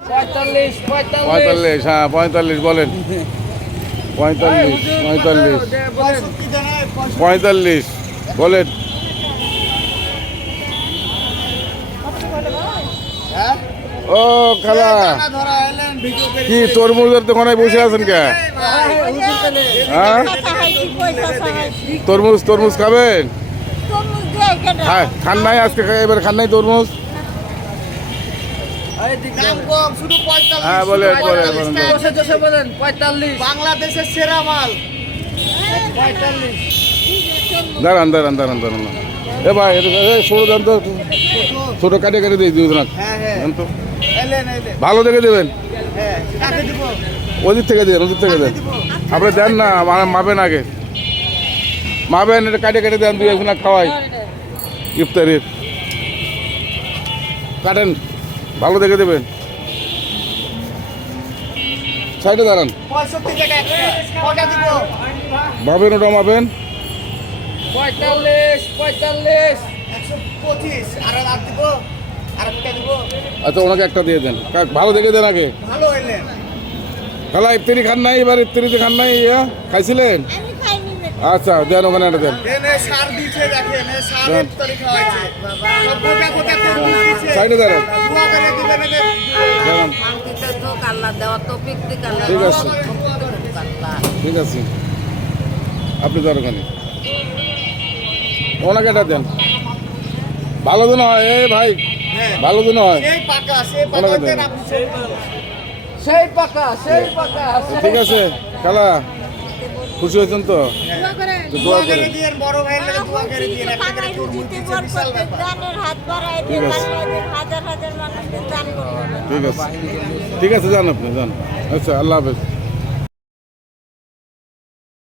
45 45, হ্যাঁ 45 বলেন। 45, 45, 45 বলেন। ও খালা, কি তরমুজের দোকানে বসে আছেন কে? হ্যাঁ, তরমুজ তরমুজ খাবেন? খান নাই আজকে, এবার খান নাই তরমুজ? হ্যাঁ বলেন বলেন বলেন। 45 বাংলাদেশের সেরা মাল। 45 দাঁড়ান দাঁড়ান দাঁড়ান দাঁড়ান। এ ভাই ছোটো দেন তো, ছোটো কাটে কাটে দিয়ে দিও না তো, ভালো দেখে দেবেন। ওদিক থেকে দেন, ওদিক থেকে দেন। আপনি দেন না, মাপেন আগে, মাপেন, এটা কাটে কেটে দেন, দুই একজনা খাওয়াই ইফতারির। কাটেন, ভালো দেখে দেবেন। সাইডে দাঁড়ান, মাপেন, ওটা মাপেন। 45 45 125 আর দিব, আরেকটা দিব। আচ্ছা ওনাকে একটা দিয়ে দেন, ভালো দেখে দেন আগে। ভালো হইলেন খালা ইফতারি খান নাই? এবার ইফতারিতে খান নাই? খাইছিলেন? আচ্ছা দেন, ওখানে একটা দেন। সার দিছে, দেখেন সার ইফতারি খাওয়াইছে বাবা। কোটা কোটা করে দিছে। সাইডে দাঁড়ান, দোয়া করে দিবেন এদের। দাঁড়ান। আল্লাহ দেওয়া তৌফিক দিক আল্লাহ। ঠিক আছে ঠিক আছে, আপনি দাঁড়ান ওখানে, ওনাকে একটা দেন। ভালো দিন হয় এ ভাই, ভালো দিন হয়। সেই পাকা, সেই পাকা ওনাকে দেন। দেন আপনি, সেই পাকা, সেই পাকা। ঠিক আছে খালা, খুশি হয়েছেন তো? তো দোয়া দোয়া করে করেন। দিয়েন, বড় ভাইয়ের লাগে দোয়া করে দিয়েন। একটা করে তরমুজ দিচ্ছে, বিশাল ব্যাপার। ঠিক আছে হাজার হাজার মানুষের দান করবে। ঠিক আছে ঠিক আছে, যান আপনি যান। আচ্ছা আল্লাহ হাফেজ।